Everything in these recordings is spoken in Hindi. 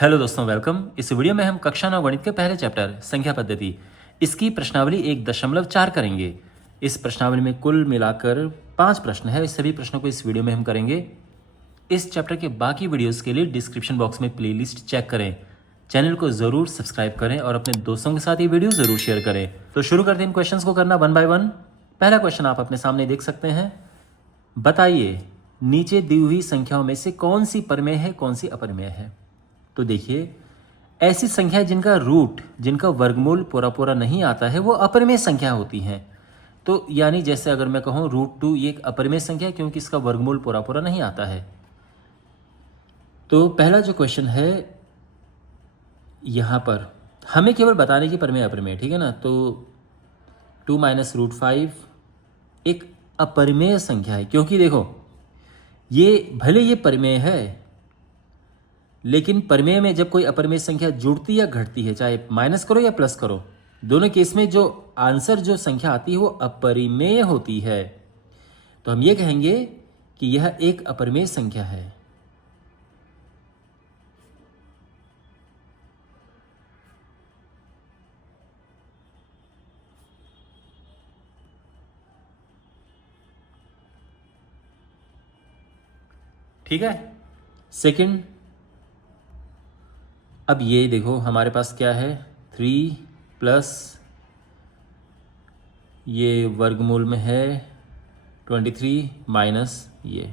हेलो दोस्तों, वेलकम। इस वीडियो में हम कक्षा 9 गणित के पहले चैप्टर संख्या पद्धति इसकी प्रश्नावली 1.4 करेंगे। इस प्रश्नावली में कुल मिलाकर 5 प्रश्न है। इस सभी प्रश्नों को इस वीडियो में हम करेंगे। इस चैप्टर के बाकी वीडियोस के लिए डिस्क्रिप्शन बॉक्स में प्लेलिस्ट चेक करें। चैनल को ज़रूर सब्सक्राइब करें और अपने दोस्तों के साथ ये वीडियो ज़रूर शेयर करें। तो शुरू करते हैं इन क्वेश्चंस को करना वन बाय वन। पहला क्वेश्चन आप अपने सामने देख सकते हैं। बताइए नीचे दी हुई संख्याओं में से कौन सी परमेय है, कौन सी अपरिमेय है। तो देखिए, ऐसी संख्या जिनका रूट, जिनका वर्गमूल पूरा पूरा नहीं आता है, वो अपरिमेय संख्या होती हैं। तो यानी जैसे अगर मैं कहूँ √2 ये एक अपरिमेय संख्या है क्योंकि इसका वर्गमूल पूरा पूरा नहीं आता है। तो पहला जो क्वेश्चन है यहाँ पर हमें केवल बताने की परमेय अपरिमेय, ठीक है ना। तो 2 - √5 एक अपरिमेय संख्या है क्योंकि देखो ये भले ये परिमेय है, लेकिन परिमेय में जब कोई अपरिमेय संख्या जुड़ती या घटती है, चाहे माइनस करो या प्लस करो, दोनों केस में जो आंसर जो संख्या आती है वो अपरिमेय होती है। तो हम ये कहेंगे कि यह एक अपरिमेय संख्या है। ठीक है। सेकंड, अब ये देखो हमारे पास क्या है, 3 प्लस ये वर्गमूल में है 23 माइनस ये।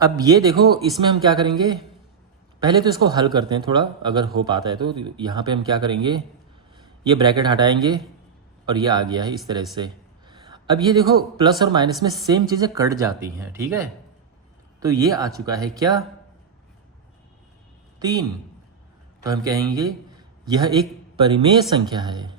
अब ये देखो इसमें हम क्या करेंगे, पहले तो इसको हल करते हैं थोड़ा, अगर हो पाता है तो। यहाँ पे हम क्या करेंगे, ये ब्रैकेट हटाएंगे और ये आ गया है इस तरह से। अब ये देखो प्लस और माइनस में सेम चीज़ें कट जाती हैं, ठीक है। तो ये आ चुका है क्या, 3। तो हम कहेंगे यह एक परिमेय संख्या है।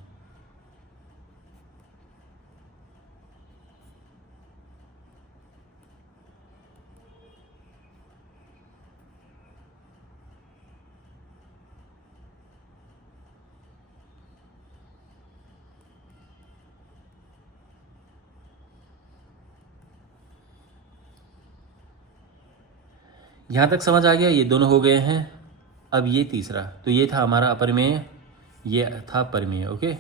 यहाँ तक समझ आ गया, ये दोनों हो गए हैं। अब ये तीसरा, तो ये था हमारा अपरिमेय, ये था परिमेय। ओके,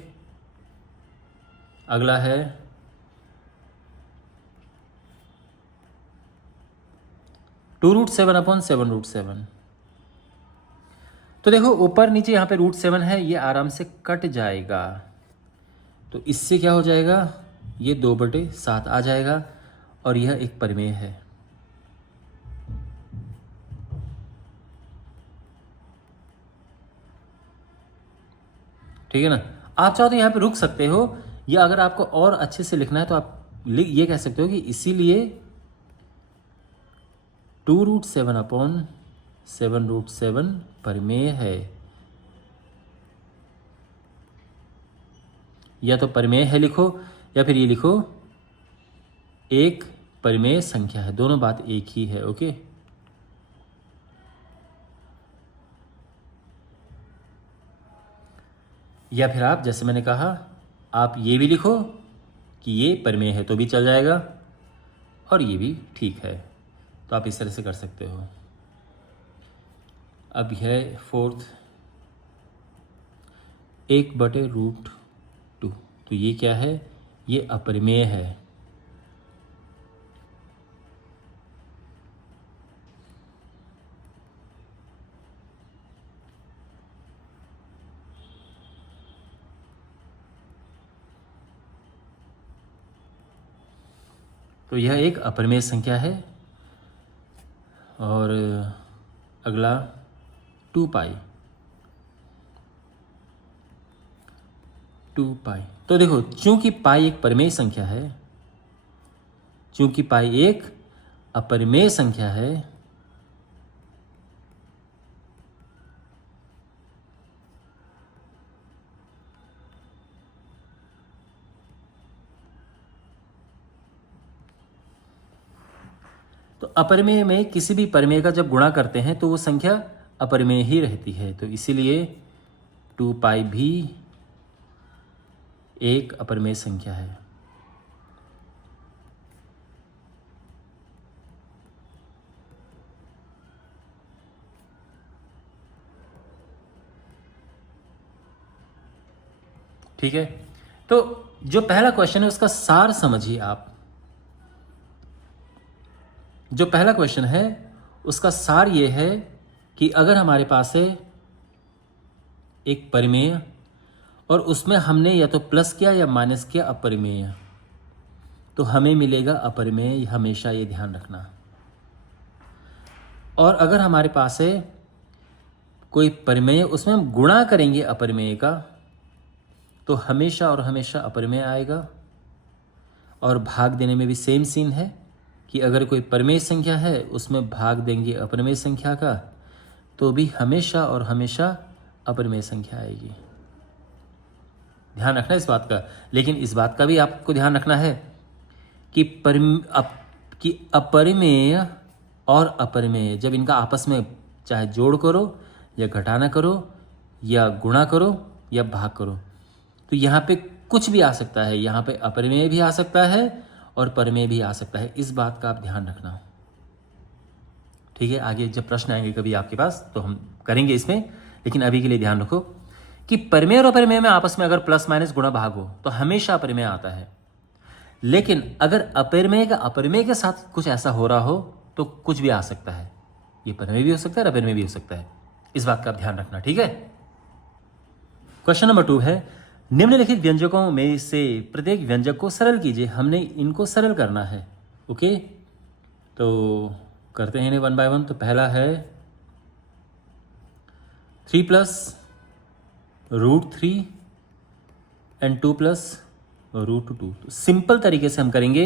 अगला है 2√7/7√7। तो देखो ऊपर नीचे यहाँ पे √7 है, ये आराम से कट जाएगा। तो इससे क्या हो जाएगा, ये 2/7 आ जाएगा और यह एक परिमेय है। ठीक है ना। आप चाहो तो यहाँ पे रुक सकते हो, या अगर आपको और अच्छे से लिखना है तो आप ये कह सकते हो कि इसीलिए 2√7/7√7 परिमेय है। या तो परिमेय है लिखो, या फिर ये लिखो एक परिमेय संख्या है, दोनों बात एक ही है। ओके, या फिर आप जैसे मैंने कहा, आप ये भी लिखो कि ये परिमेय है तो भी चल जाएगा, और ये भी ठीक है। तो आप इस तरह से कर सकते हो। अब है फोर्थ, 1/√2। तो ये क्या है, ये अपरिमेय है। तो यह एक अपरिमेय संख्या है। और अगला 2π। तो देखो चूंकि पाई एक परिमेय संख्या है, चूंकि पाई एक अपरिमेय संख्या है, तो अपरिमेय में किसी भी परिमेय का जब गुणा करते हैं तो वो संख्या अपरिमेय ही रहती है। तो इसीलिए 2π भी एक अपरिमेय संख्या है। ठीक है, तो जो पहला क्वेश्चन है उसका सार समझिए आप। जो पहला क्वेश्चन है उसका सार ये है कि अगर हमारे पास है एक परिमेय और उसमें हमने या तो प्लस किया या माइनस किया अपरिमेय, तो हमें मिलेगा अपरिमेय, हमेशा ये ध्यान रखना। और अगर हमारे पास है कोई परिमेय, उसमें हम गुणा करेंगे अपरिमेय का, तो हमेशा और हमेशा अपरिमेय आएगा। और भाग देने में भी सेम सीन है कि अगर कोई परिमेय संख्या है उसमें भाग देंगे अपरिमेय संख्या का, तो भी हमेशा और हमेशा अपरिमेय संख्या आएगी। ध्यान रखना इस बात का। लेकिन इस बात का भी आपको ध्यान रखना है कि अपरिमेय और अपरिमेय जब इनका आपस में चाहे जोड़ करो या घटाना करो या गुणा करो या भाग करो, तो यहाँ पे कुछ भी आ सकता है। यहाँ पे अपरिमेय भी आ सकता है और परिमेय भी आ सकता है। इस बात का आप ध्यान रखना, ठीक है। आगे जब प्रश्न आएंगे कभी आपके पास तो हम करेंगे इसमें, लेकिन अभी के लिए ध्यान रखो कि परिमेय और अपरिमेय में आपस में अगर प्लस माइनस गुणा भाग हो तो हमेशा अपरिमेय आता है। लेकिन अगर अपरिमेय का अपरिमेय के साथ कुछ ऐसा हो रहा हो तो कुछ भी आ सकता है। ये परिमेय भी हो सकता है, अपरिमेय भी हो सकता है। इस बात का आप ध्यान रखना, ठीक है। क्वेश्चन नंबर 2 है, निम्नलिखित व्यंजकों में से प्रत्येक व्यंजक को सरल कीजिए। हमने इनको सरल करना है, ओके। तो करते हैं इन्हें वन बाय वन। तो पहला है 3 + √3 एंड 2 + √2। तो सिंपल तरीके से हम करेंगे,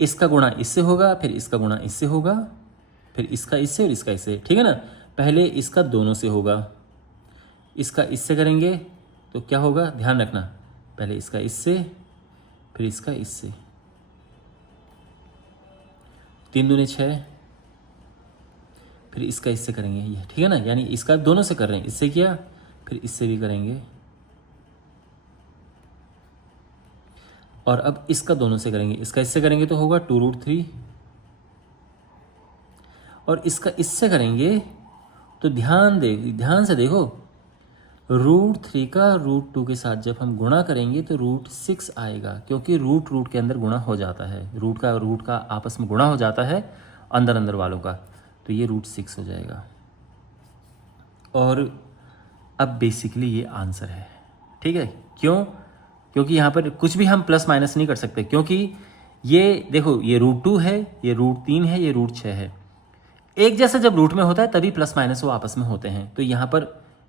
इसका गुणा इससे होगा, फिर इसका गुणा इससे होगा, फिर इसका इससे और इसका इससे, ठीक है ना। पहले इसका दोनों से होगा, इसका इससे करेंगे तो क्या होगा, ध्यान रखना, पहले इसका इससे फिर इसका इससे। 3 दूनी 6, फिर इसका इससे करेंगे, ये ठीक है ना। यानी इसका दोनों से कर रहे हैं, इससे किया फिर इससे भी करेंगे, और अब इसका दोनों से करेंगे, इसका इससे करेंगे तो होगा 2√3, और इसका इससे करेंगे तो ध्यान से देखो, √3 का √2 के साथ जब हम गुणा करेंगे तो √6 आएगा, क्योंकि रूट के अंदर गुणा हो जाता है, रूट का आपस में गुणा हो जाता है अंदर वालों का, तो ये √6 हो जाएगा। और अब बेसिकली ये आंसर है, ठीक है। क्यों? क्योंकि यहाँ पर कुछ भी हम प्लस माइनस नहीं कर सकते, क्योंकि ये देखो, ये √2 है, ये √3 है, ये √6 है। एक जैसा जब रूट में होता है तभी प्लस माइनस वो आपस में होते हैं, तो यहाँ पर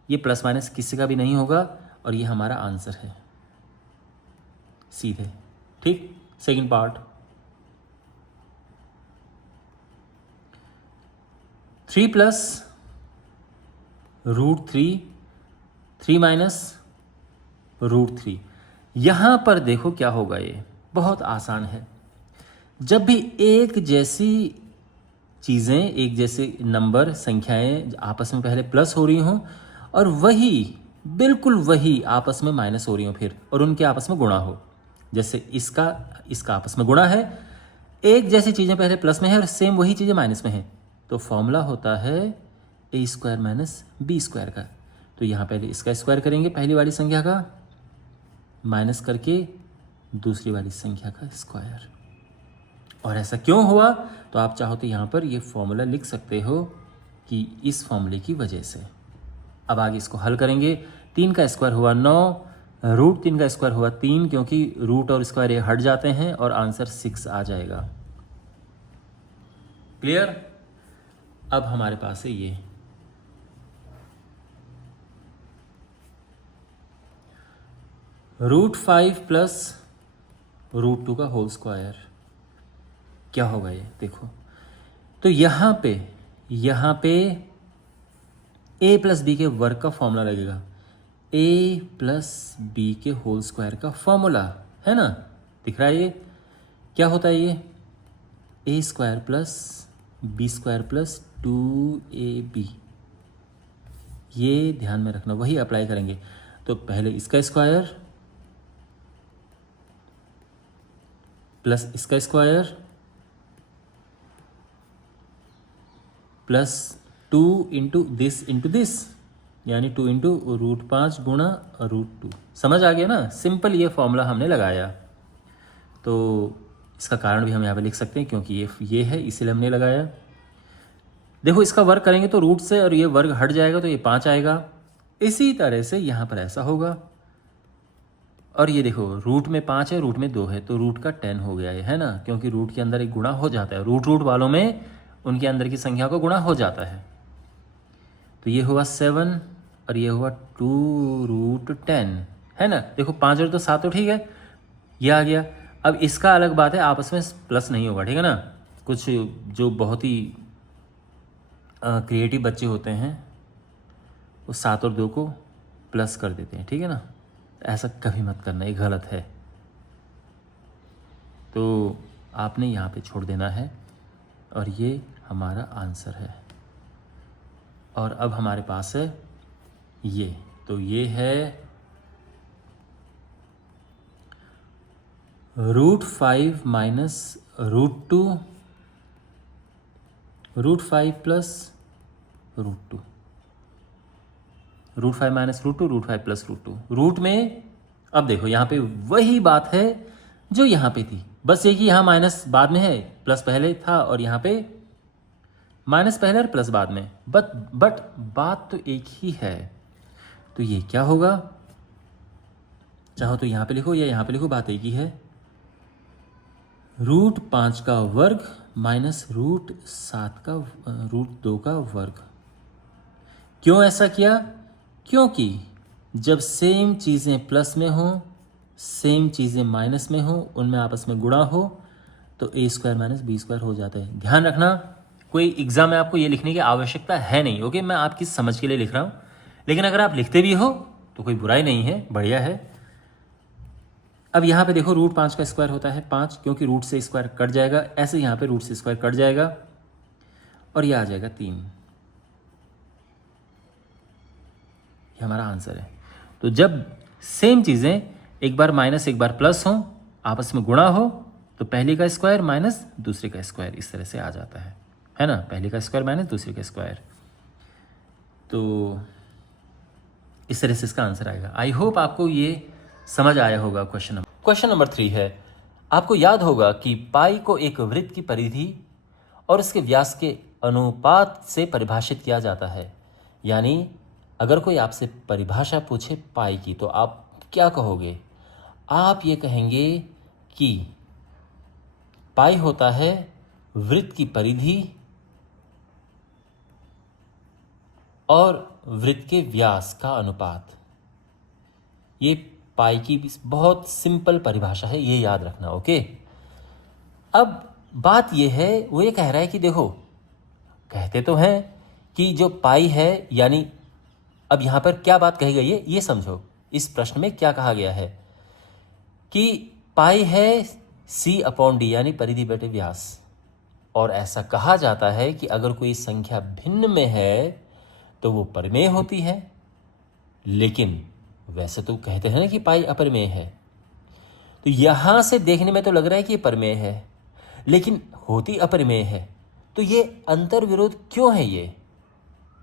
ये प्लस माइनस किसी का भी नहीं होगा, और ये हमारा आंसर है सीधे, ठीक। Second part, 3 + √3, 3 - √3। यहाँ पर देखो क्या होगा, ये बहुत आसान है। जब भी एक जैसी चीज़ें, एक जैसे नंबर, संख्याएं आपस में पहले प्लस हो रही हों और वही बिल्कुल वही आपस में माइनस हो रही हो फिर, और उनके आपस में गुणा हो, जैसे इसका आपस में गुणा है, एक जैसी चीज़ें पहले प्लस में है और सेम वही चीज़ें माइनस में है, तो फॉर्मूला होता है a² - b² का। तो यहाँ पहले इसका स्क्वायर करेंगे पहली वाली संख्या का, माइनस करके दूसरी वाली संख्या का स्क्वायर। और ऐसा क्यों हुआ, तो आप चाहो तो यहाँ पर ये फॉर्मूला लिख सकते हो कि इस फॉर्मूले की वजह से। अब आगे इसको हल करेंगे। 3 का स्क्वायर हुआ 9, √3 का स्क्वायर हुआ 3, क्योंकि रूट और स्क्वायर ये हट जाते हैं, और आंसर 6 आ जाएगा। क्लियर? अब हमारे पास है ये √5 + √2 का होल स्क्वायर। क्या होगा ये देखो, तो यहाँ पे a + b के वर्ग का फॉर्मूला लगेगा, a + b के होल स्क्वायर का फॉर्मूला है ना, दिख रहा है ये क्या होता है, ये a² + b² + 2ab। ये ध्यान में रखना, वही अप्लाई करेंगे। तो पहले इसका स्क्वायर प्लस इसका स्क्वायर प्लस 2 × दिस, यानी 2 इंटू रूट 5 गुणा रूट 2। समझ आ गया ना, सिंपल ये फॉर्मूला हमने लगाया। तो इसका कारण भी हम यहाँ पे लिख सकते हैं क्योंकि ये है इसीलिए हमने लगाया। देखो इसका वर्ग करेंगे तो रूट से और ये वर्ग हट जाएगा तो ये 5 आएगा। इसी तरह से यहाँ पर ऐसा होगा। और ये देखो रूट में 5 है, रूट में 2 है, तो रूट का 10 हो गया है ना, क्योंकि रूट के अंदर एक गुणा हो जाता है। रूट वालों में उनके अंदर की संख्या को गुणा हो जाता है। तो ये हुआ 7 और ये हुआ 2 रूट 10 है ना। देखो 5 और 7 तो ठीक है, ये आ गया। अब इसका अलग बात है, आपस में प्लस नहीं होगा, ठीक है ना। कुछ जो बहुत ही क्रिएटिव बच्चे होते हैं वो 7 और 2 को प्लस कर देते हैं, ठीक है ना। ऐसा कभी मत करना, ये गलत है। तो आपने यहाँ पे छोड़ देना है और ये हमारा आंसर है। और अब हमारे पास है ये, तो ये है root 5 minus root 2, root 5 plus root 2, root 5 minus root 2, root 5 plus root 2। Root में अब देखो यहाँ पे वही बात है जो यहाँ पे थी, बस ये कि यहाँ माइनस बाद में है, प्लस पहले था, और यहाँ पे माइनस पहले और प्लस बाद में। बट बात तो एक ही है। तो ये क्या होगा, चाहो तो यहाँ पे लिखो या यहाँ पे लिखो, बात एक ही है। रूट 5 का वर्ग माइनस रूट 2 का वर्ग। क्यों ऐसा किया? क्योंकि जब सेम चीज़ें प्लस में हो, सेम चीज़ें माइनस में हो, उनमें आपस में गुणा हो तो ए स्क्वायर माइनस बी स्क्वायर हो जाता है। ध्यान रखना, कोई एग्जाम में आपको ये लिखने की आवश्यकता है नहीं, ओके। मैं आपकी समझ के लिए लिख रहा हूँ, लेकिन अगर आप लिखते भी हो तो कोई बुराई नहीं है, बढ़िया है। अब यहाँ पे देखो रूट 5 का स्क्वायर होता है 5, क्योंकि रूट से स्क्वायर कट जाएगा, ऐसे यहाँ पे रूट से स्क्वायर कट जाएगा और ये आ जाएगा 3। ये हमारा आंसर है। तो जब सेम चीज़ें एक बार माइनस एक बार प्लस हो, आपस में गुणा हो, तो पहली का स्क्वायर माइनस दूसरे का स्क्वायर इस तरह से आ जाता है ना। पहली का स्क्वायर माइनस दूसरे का स्क्वायर, तो इस तरह से इसका आंसर आएगा। आई होप आपको ये समझ आया होगा। क्वेश्चन नंबर 3 है, आपको याद होगा कि पाई को एक वृत्त की परिधि और उसके व्यास के अनुपात से परिभाषित किया जाता है। यानी अगर कोई आपसे परिभाषा पूछे पाई की, तो आप क्या कहोगे? आप ये कहेंगे कि पाई होता है वृत्त की परिधि और वृत्त के व्यास का अनुपात। ये पाई की बहुत सिंपल परिभाषा है, ये याद रखना, ओके। अब बात ये है, वो ये कह रहा है कि देखो, कहते तो हैं कि जो पाई है, यानी अब यहां पर क्या बात कही गई है ये समझो। इस प्रश्न में क्या कहा गया है कि पाई है C/D, यानी परिधि बटे व्यास। और ऐसा कहा जाता है कि अगर कोई संख्या भिन्न में है तो वो परिमेय होती है। लेकिन वैसे तो कहते हैं ना कि पाई अपरिमेय है, तो यहां से देखने में तो लग रहा है कि ये परिमेय है, लेकिन होती अपरिमेय है। तो ये अंतर विरोध क्यों है ये?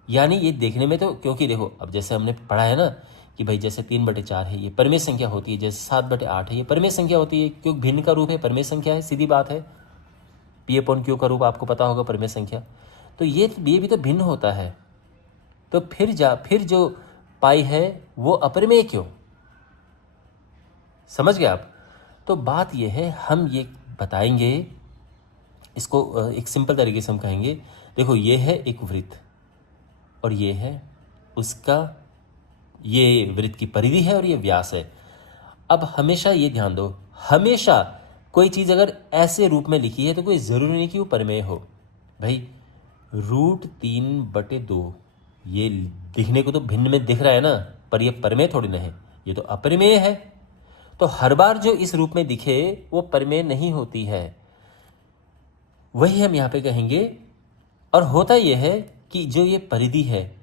यानी ये देखने में तो, क्योंकि देखो अब जैसे हमने पढ़ा है ना कि भाई जैसे 3/4 है ये परिमेय संख्या होती है, जैसे 7/8 है ये परिमेय संख्या होती है, क्योंकि भिन्न का रूप है परिमेय संख्या है, सीधी बात है। P/Q का रूप आपको पता होगा परिमेय संख्या, तो ये भी तो भिन्न होता है। तो फिर जो पाई है वो अपरिमेय क्यों? समझ गए आप? तो बात ये है, हम ये बताएंगे इसको एक सिंपल तरीके से हम कहेंगे, देखो ये है एक वृत्त और ये है उसका, ये वृत्त की परिधि है और ये व्यास है। अब हमेशा ये ध्यान दो, हमेशा कोई चीज़ अगर ऐसे रूप में लिखी है तो कोई ज़रूरी नहीं कि वो परिमेय हो। भाई √3/2 ये दिखने को तो भिन्न में दिख रहा है ना, पर ये परिमेय थोड़ी ना है, ये तो अपरिमेय है। तो हर बार जो इस रूप में दिखे वो परिमेय नहीं होती है, वही हम यहाँ पे कहेंगे। और होता यह है कि जो ये परिधि है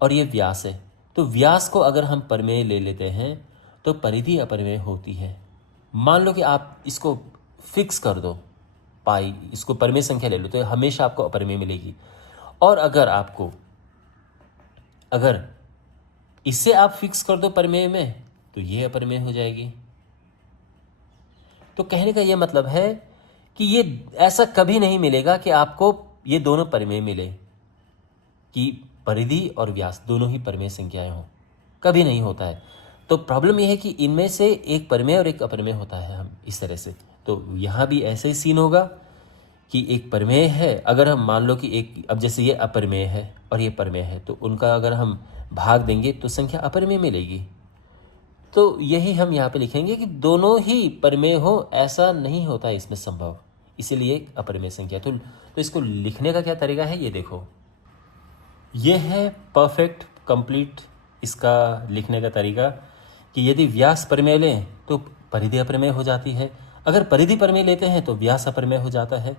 और ये व्यास है, तो व्यास को अगर हम परिमेय ले लेते हैं तो परिधि अपरिमेय होती है। मान लो कि आप इसको फिक्स कर दो, पाई, इसको परिमेय संख्या ले लो, तो हमेशा आपको अपरिमेय मिलेगी। और अगर इससे आप फिक्स कर दो परिमेय में तो ये अपरिमेय हो जाएगी। तो कहने का ये मतलब है कि ये ऐसा कभी नहीं मिलेगा कि आपको ये दोनों परिमेय मिले, कि परिधि और व्यास दोनों ही परिमेय संख्याएं हों, कभी नहीं होता है। तो प्रॉब्लम यह है कि इनमें से एक परिमेय और एक अपरिमेय होता है, हम इस तरह से। तो यहाँ भी ऐसे ही सीन होगा कि एक परिमेय है, अगर हम मान लो कि एक, अब जैसे ये अपरिमेय है और ये परिमेय है, तो उनका अगर हम भाग देंगे तो संख्या अपरिमेय मिलेगी। तो यही हम यहाँ पे लिखेंगे कि दोनों ही परिमेय हो, ऐसा नहीं होता है इसमें संभव, इसीलिए एक अपरिमेय संख्या। तो इसको लिखने का क्या तरीका है, ये देखो। ये है परफेक्ट कंप्लीट इसका लिखने का तरीका कि यदि व्यास परिमेय लें तो परिधि अपरिमेय हो जाती है, अगर परिधि परिमेय लेते हैं तो व्यास अपरिमेय हो जाता है।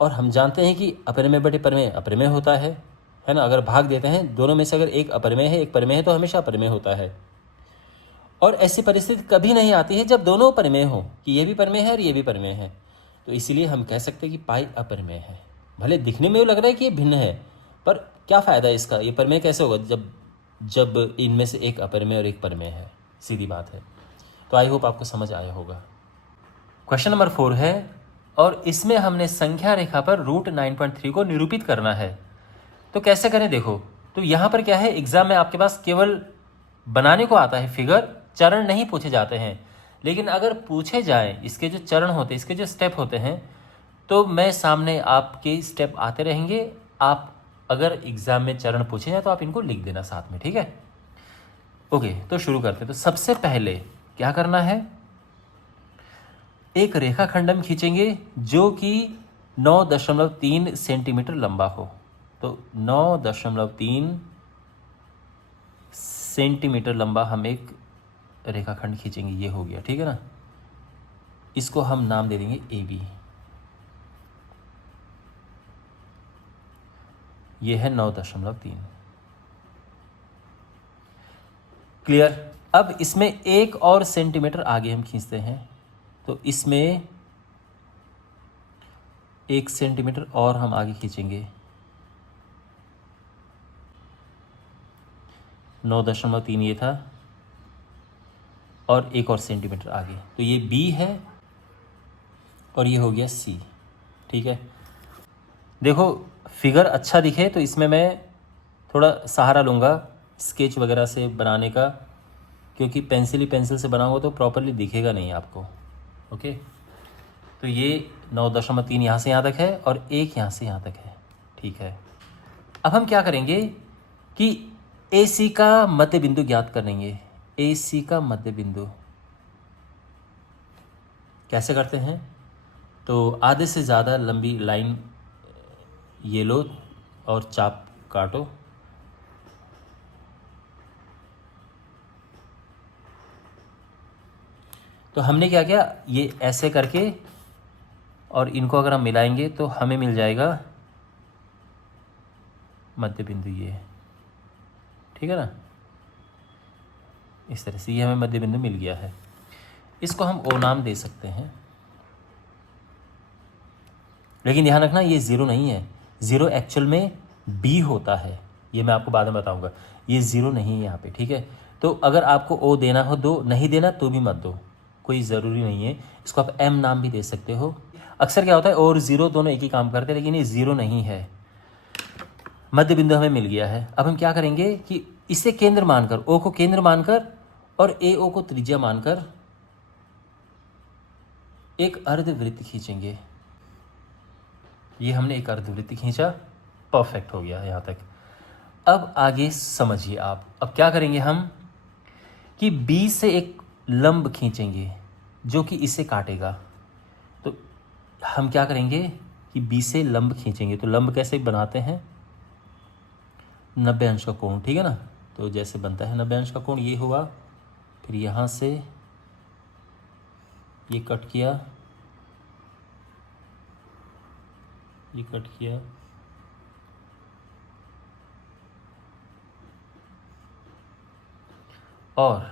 और हम जानते हैं कि अपरिमेय बटे परिमेय अपरिमेय होता है ना। अगर भाग देते हैं दोनों में से, अगर एक अपरिमेय है एक परिमेय है तो हमेशा अपरिमेय होता है। और ऐसी परिस्थिति कभी नहीं आती है जब दोनों परिमेय हो, कि ये भी परिमेय है और ये भी परिमेय है। तो इसीलिए हम कह सकते हैं कि पाई अपरिमेय है। भले दिखने में लग रहा है कि ये भिन्न है, पर क्या फ़ायदा है इसका, ये परिमेय कैसे होगा जब जब इनमें से एक अपरिमेय और एक परिमेय है, सीधी बात है। तो आई होप आपको समझ आया होगा। क्वेश्चन नंबर 4 है, और इसमें हमने संख्या रेखा पर रूट 9.3 को निरूपित करना है। तो कैसे करें देखो। तो यहाँ पर क्या है, एग्जाम में आपके पास केवल बनाने को आता है फिगर, चरण नहीं पूछे जाते हैं। लेकिन अगर पूछे जाएं इसके जो चरण होते हैं, इसके जो स्टेप होते हैं, तो मैं सामने आपके स्टेप आते रहेंगे। आप अगर एग्जाम में चरण पूछे जाए तो आप इनको लिख देना साथ में, ठीक है। ओके, तो शुरू करते हैं। तो सबसे पहले क्या करना है, एक रेखाखंड हम खींचेंगे जो कि 9.3 सेंटीमीटर लंबा हो। तो 9.3 सेंटीमीटर लंबा हम एक रेखाखंड खींचेंगे, ये हो गया, ठीक है ना। इसको हम नाम दे देंगे ए बी। ये है 9.3। क्लियर। अब इसमें 1 और सेंटीमीटर आगे हम खींचते हैं, तो इसमें 1 सेंटीमीटर और हम आगे खींचेंगे, 9.3 ये था, और 1 और सेंटीमीटर आगे। तो ये बी है और ये हो गया सी, ठीक है। देखो फिगर अच्छा दिखे तो इसमें मैं थोड़ा सहारा लूँगा स्केच वगैरह से बनाने का, क्योंकि पेंसिल से बनाऊंगा तो प्रॉपरली दिखेगा नहीं आपको। ओके, तो ये 9.3 यहाँ से यहाँ तक है और 1 यहाँ से यहाँ तक है, ठीक है। अब हम क्या करेंगे कि ए सी का मध्य बिंदु ज्ञात करेंगे। ए सी का मध्य बिंदु कैसे करते हैं, तो आधे से ज़्यादा लंबी लाइन ये लो और चाप काटो। तो हमने क्या किया, ये ऐसे करके, और इनको अगर हम मिलाएंगे तो हमें मिल जाएगा मध्य बिंदु, ये, ठीक है ना। इस तरह से ये हमें मध्य बिंदु मिल गया है। इसको हम ओ नाम दे सकते हैं। लेकिन ध्यान रखना ये ज़ीरो नहीं है, ज़ीरो एक्चुअल में बी होता है, ये मैं आपको बाद में बताऊंगा। ये ज़ीरो नहीं है यहाँ पे, ठीक है। तो अगर आपको ओ देना हो दो, नहीं देना तो भी मत दो, कोई ज़रूरी नहीं है। इसको आप एम नाम भी दे सकते हो। अक्सर क्या होता है, और ज़ीरो दोनों एक ही काम करते हैं, लेकिन ये ज़ीरो नहीं है। मध्य बिंदु हमें मिल गया है। अब हम क्या करेंगे कि इसे केंद्र मानकर, ओ को केंद्र मानकर और ए ओ को त्रिज्या मानकर एक अर्धवृत्त खींचेंगे। ये हमने एक अर्धवृत्त खींचा, परफेक्ट हो गया यहाँ तक। अब आगे समझिए आप। अब क्या करेंगे हम कि बी से एक लंब खींचेंगे जो कि इसे काटेगा। तो हम क्या करेंगे कि बी से लंब खींचेंगे। तो लंब कैसे बनाते हैं, 90 अंश का कोण, ठीक है ना। तो जैसे बनता है 90 अंश का कोण, ये हुआ, फिर यहाँ से ये कट किया, ये कट किया, और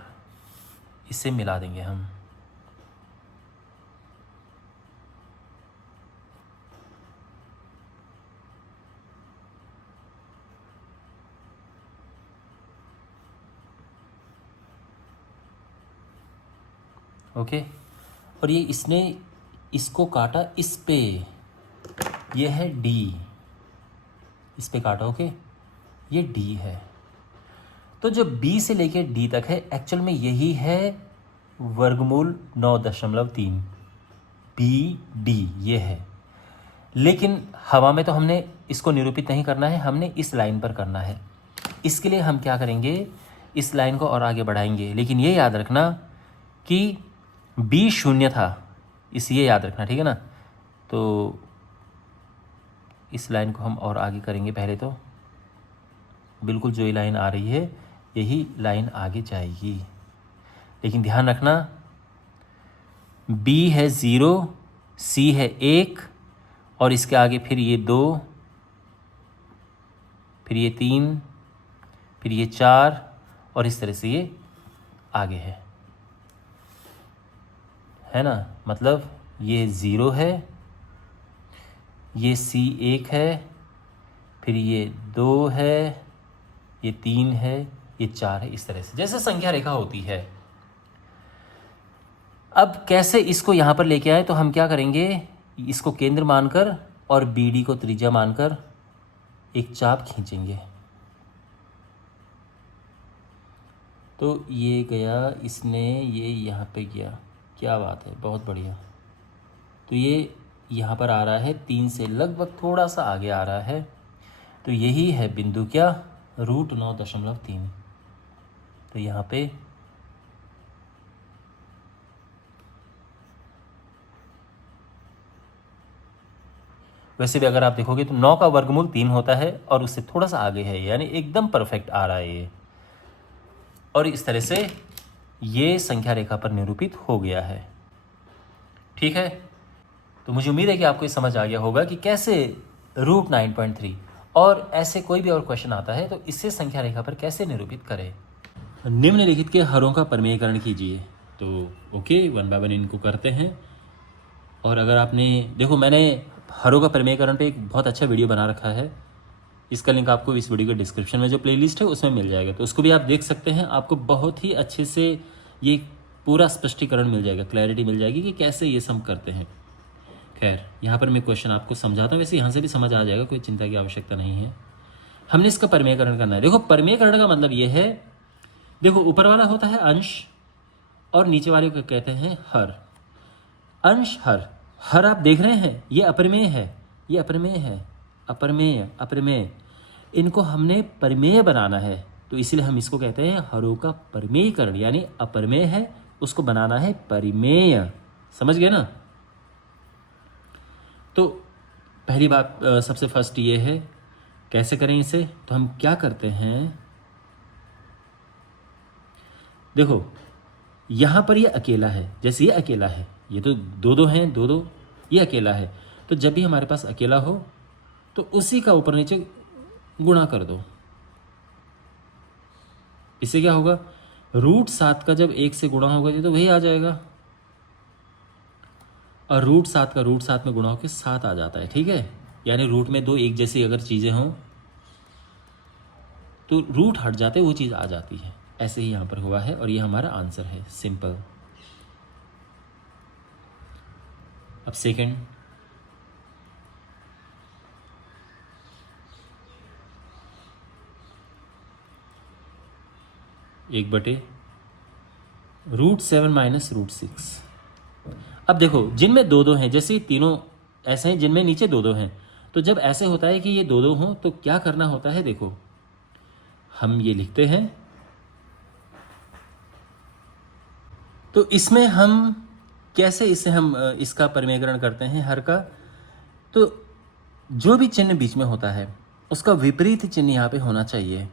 इसे मिला देंगे हम। ओके। और ये इसने इसको काटा इस पे, ये है डी, इस पे काटा, ओके, ये डी है। तो जो बी से लेके डी तक है एक्चुअल में यही है वर्गमूल 9.3 बी डी, ये है। लेकिन हवा में तो हमने इसको निरूपित नहीं करना है, हमने इस लाइन पर करना है। इसके लिए हम क्या करेंगे, इस लाइन को और आगे बढ़ाएंगे। लेकिन ये याद रखना कि बी शून्य था, ये याद रखना, ठीक है ना। तो इस लाइन को हम और आगे करेंगे। पहले तो बिल्कुल जो ये लाइन आ रही है यही लाइन आगे जाएगी। लेकिन ध्यान रखना बी है 0, सी है 1, और इसके आगे फिर ये 2, फिर ये 3, फिर ये 4, और इस तरह से ये आगे है ना। मतलब ये 0 है, ये सी 1 है, फिर ये 2 है, ये 3 है, ये 4 है, इस तरह से जैसे संख्या रेखा होती है। अब कैसे इसको यहाँ पर लेके आए, तो हम क्या करेंगे, इसको केंद्र मानकर और बी डी को त्रिज्या मानकर एक चाप खींचेंगे। तो ये गया, इसने ये यहाँ पे गया, क्या बात है, बहुत बढ़िया। तो ये यहाँ पर आ रहा है 3 से लगभग थोड़ा सा आगे आ रहा है। तो यही है बिंदु, क्या, √9.3। तो यहाँ पे वैसे भी अगर आप देखोगे तो 9 का वर्गमूल 3 होता है और उससे थोड़ा सा आगे है, यानी एकदम परफेक्ट आ रहा है ये। और इस तरह से ये संख्या रेखा पर निरूपित हो गया है। ठीक है, तो मुझे उम्मीद है कि आपको ये समझ आ गया होगा कि कैसे √9.3 और ऐसे कोई भी और क्वेश्चन आता है तो इससे संख्या रेखा पर कैसे निरूपित करें। निम्नलिखित के हरों का परिमेयकरण कीजिए। तो ओके, 1 बाय 1 इनको करते हैं। और अगर आपने देखो, मैंने हरों का परिमेयकरण पे एक बहुत अच्छा वीडियो बना रखा है, इसका लिंक आपको इस वीडियो के डिस्क्रिप्शन में जो प्लेलिस्ट है उसमें मिल जाएगा, तो उसको भी आप देख सकते हैं। आपको बहुत ही अच्छे से ये पूरा स्पष्टीकरण मिल जाएगा, क्लैरिटी मिल जाएगी कि कैसे ये सम करते हैं। खैर, यहाँ पर मैं क्वेश्चन आपको समझाता हूँ, वैसे यहाँ से भी समझ आ जाएगा, कोई चिंता की आवश्यकता नहीं है। हमने इसका परिमेयकरण करना है। देखो, परिमेयकरण का मतलब ये है, देखो ऊपर वाला होता है अंश और नीचे वाले को कहते हैं हर। अंश हर, हर आप देख रहे हैं ये अपरिमेय है, ये अपरिमेय है, अपरिमेय अपरिमेय, इनको हमने परिमेय बनाना है, तो इसलिए हम इसको कहते हैं हरों का परिमेयकरण, यानी अपरिमेय है उसको बनाना है परिमेय। समझ गए ना। तो पहली बात सबसे फर्स्ट ये है, कैसे करें इसे। तो हम क्या करते हैं, देखो यहां पर ये अकेला है, जैसे ये अकेला है, ये तो दो दो हैं, दो दो, ये अकेला है। तो जब भी हमारे पास अकेला हो तो उसी का ऊपर नीचे गुणा कर दो। इससे क्या होगा, √7 का जब 1 से गुणा होगा तो वही आ जाएगा, और √7 का √7 में गुणा होकर 7 आ जाता है। ठीक है, यानी रूट में दो एक जैसी अगर चीजें हों तो रूट हट जाते, वो चीज आ जाती है। ऐसे ही यहां पर हुआ है और ये हमारा आंसर है, सिंपल। अब सेकंड, √7 माइनस √6। अब देखो, जिनमें दो दो हैं, जैसे तीनों ऐसे हैं जिनमें नीचे दो दो हैं, तो जब ऐसे होता है कि ये दो दो हों तो क्या करना होता है, देखो हम ये लिखते हैं। तो इसमें हम कैसे इसे हम इसका परिमेयकरण करते हैं हर का। तो जो भी चिन्ह बीच में होता है उसका विपरीत चिन्ह यहाँ पे होना चाहिए।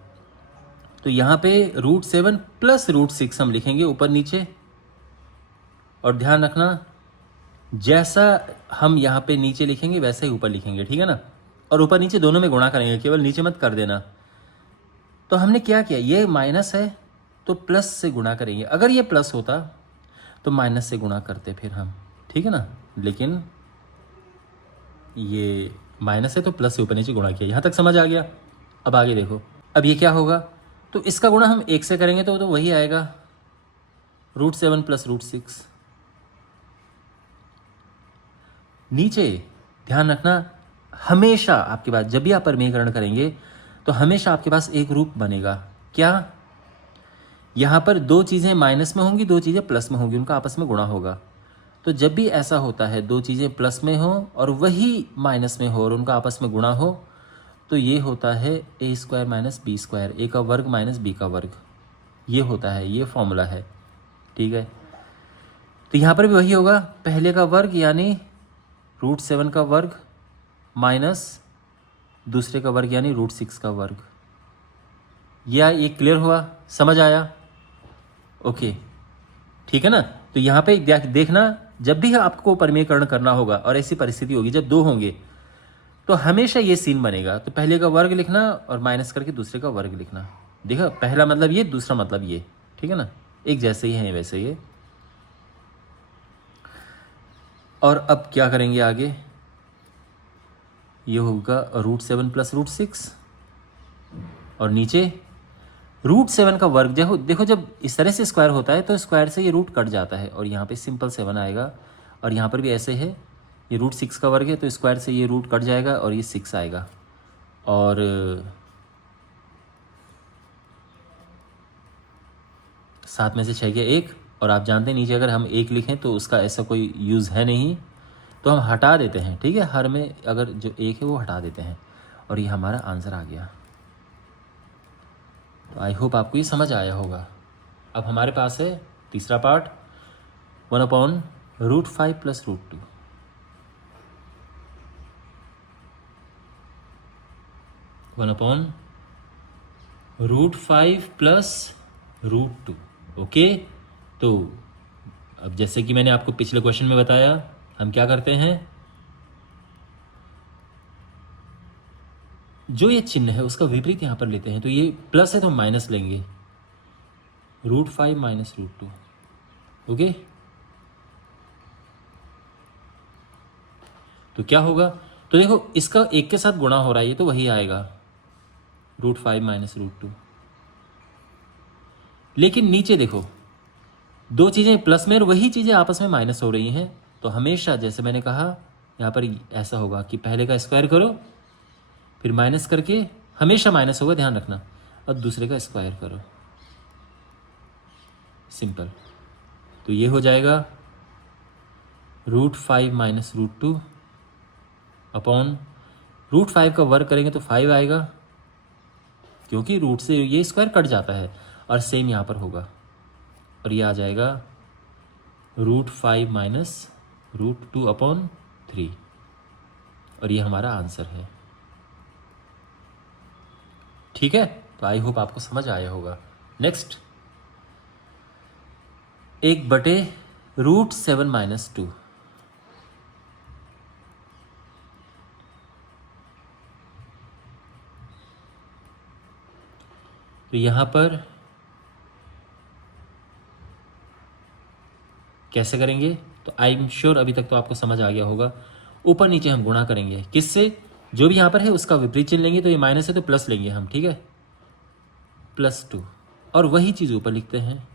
तो यहाँ पे √7 प्लस √6 हम लिखेंगे ऊपर नीचे, और ध्यान रखना जैसा हम यहाँ पे नीचे लिखेंगे वैसे ही ऊपर लिखेंगे, ठीक है ना। और ऊपर नीचे दोनों में गुणा करेंगे, केवल नीचे मत कर देना। तो हमने क्या किया, ये माइनस है तो प्लस से गुणा करेंगे, अगर ये प्लस होता तो माइनस से गुणा करते फिर हम, ठीक है ना। लेकिन ये माइनस है तो प्लस से ऊपर नीचे गुणा किया, यहाँ तक समझ आ गया। अब आगे देखो, अब ये क्या होगा, तो इसका गुणा हम 1 से करेंगे तो वही आएगा, √7 प्लस √6। नीचे ध्यान रखना, हमेशा आपके पास जब भी आप परिमेयकरण करेंगे तो हमेशा आपके पास एक रूप बनेगा। क्या? यहाँ पर दो चीज़ें माइनस में होंगी, दो चीज़ें प्लस में होंगी, उनका आपस में गुणा होगा। तो जब भी ऐसा होता है, दो चीज़ें प्लस में हो और वही माइनस में हो और उनका आपस में गुणा हो, तो ये होता है ए स्क्वायर माइनस बी स्क्वायर, ए का वर्ग माइनस बी का वर्ग। ये होता है, ये फॉर्मूला है, ठीक है। तो यहाँ पर भी वही होगा, पहले का वर्ग यानी √7 का वर्ग माइनस दूसरे का वर्ग यानी √6 का वर्ग। ये क्लियर हुआ, समझ आया? ओके, ठीक है ना। तो यहाँ पे देखना, जब भी आपको परिमेयकरण करना होगा और ऐसी परिस्थिति होगी जब दो होंगे तो हमेशा ये सीन बनेगा। तो पहले का वर्ग लिखना और माइनस करके दूसरे का वर्ग लिखना। देखो, पहला मतलब ये, दूसरा मतलब ये, ठीक है ना, एक जैसे ही है वैसे ये। और अब क्या करेंगे आगे? ये होगा √7 प्लस √6 और नीचे √7 का वर्ग। देखो जब इस तरह से स्क्वायर होता है तो स्क्वायर से ये रूट कट जाता है और यहाँ पे सिंपल 7 आएगा। और यहाँ पर भी ऐसे है, ये √6 का वर्ग है तो स्क्वायर से ये रूट कट जाएगा और ये 6 आएगा। और सात में से 6 गया 1, और आप जानते हैं नीचे अगर हम 1 लिखें तो उसका ऐसा कोई यूज़ है नहीं, तो हम हटा देते हैं, ठीक है। हर में अगर जो 1 है वो हटा देते हैं और ये हमारा आंसर आ गया। तो आई होप आपको ये समझ आया होगा। अब हमारे पास है तीसरा पार्ट, 1/√5 प्लस √2। √5 प्लस √2। ओके, तो अब जैसे कि मैंने आपको पिछले क्वेश्चन में बताया, हम क्या करते हैं, जो ये चिन्ह है उसका विपरीत यहां पर लेते हैं। तो ये प्लस है तो माइनस लेंगे, √5 माइनस √2। ओके, तो क्या होगा? तो देखो, इसका 1 के साथ गुणा हो रहा है, ये तो वही आएगा, √5 माइनस √2। लेकिन नीचे देखो, दो चीज़ें प्लस में और वही चीज़ें आपस में माइनस हो रही हैं। तो हमेशा जैसे मैंने कहा यहाँ पर ऐसा होगा कि पहले का स्क्वायर करो, फिर माइनस करके, हमेशा माइनस होगा ध्यान रखना, और दूसरे का स्क्वायर करो, सिंपल। तो ये हो जाएगा √5 माइनस √2 अपॉन √5 का वर्ग करेंगे तो 5 आएगा, क्योंकि रूट से ये स्क्वायर कट जाता है। और सेम यहाँ पर होगा, और ये आ जाएगा √5 माइनस √2 अपॉन 3, और ये हमारा आंसर है, ठीक है। तो आई होप आपको समझ आया होगा। Next, 1/√7 minus 2। तो यहां पर कैसे करेंगे? तो आई एम श्योर अभी तक तो आपको समझ आ गया होगा। ऊपर नीचे हम गुणा करेंगे, किससे? जो भी यहां पर है उसका विपरीत चिन्ह लेंगे, तो ये माइनस है तो प्लस लेंगे हम, ठीक है, +2, और वही चीज ऊपर लिखते हैं।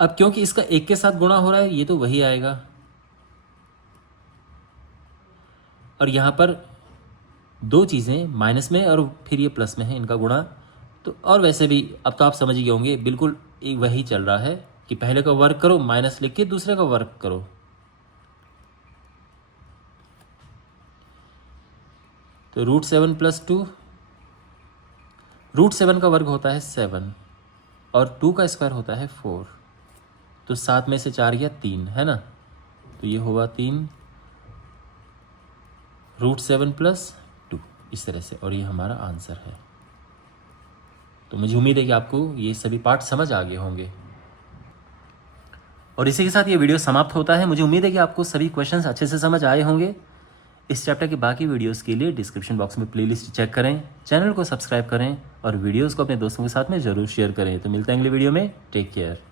अब क्योंकि इसका 1 के साथ गुणा हो रहा है, ये तो वही आएगा, और यहां पर दो चीजें माइनस में और फिर ये प्लस में है, इनका गुणा। तो और वैसे भी अब तो आप समझ ही गए होंगे, बिल्कुल वही चल रहा है कि पहले का वर्ग करो, माइनस लिख के दूसरे का वर्ग करो। तो √7 प्लस 2, √7 का वर्ग होता है 7 और 2 का स्क्वायर होता है 4। तो 7 में से 4 गया 3, है ना। तो ये होगा 3 √7 प्लस 2, इस तरह से, और ये हमारा आंसर है। तो मुझे उम्मीद है कि आपको ये सभी पार्ट समझ आ गए होंगे। और इसी के साथ ये वीडियो समाप्त होता है। मुझे उम्मीद है कि आपको सभी क्वेश्चंस अच्छे से समझ आए होंगे। इस चैप्टर के बाकी वीडियोस के लिए डिस्क्रिप्शन बॉक्स में प्लेलिस्ट चेक करें, चैनल को सब्सक्राइब करें और वीडियोस को अपने दोस्तों के साथ में ज़रूर शेयर करें। तो मिलते हैं अगले वीडियो में। Take care.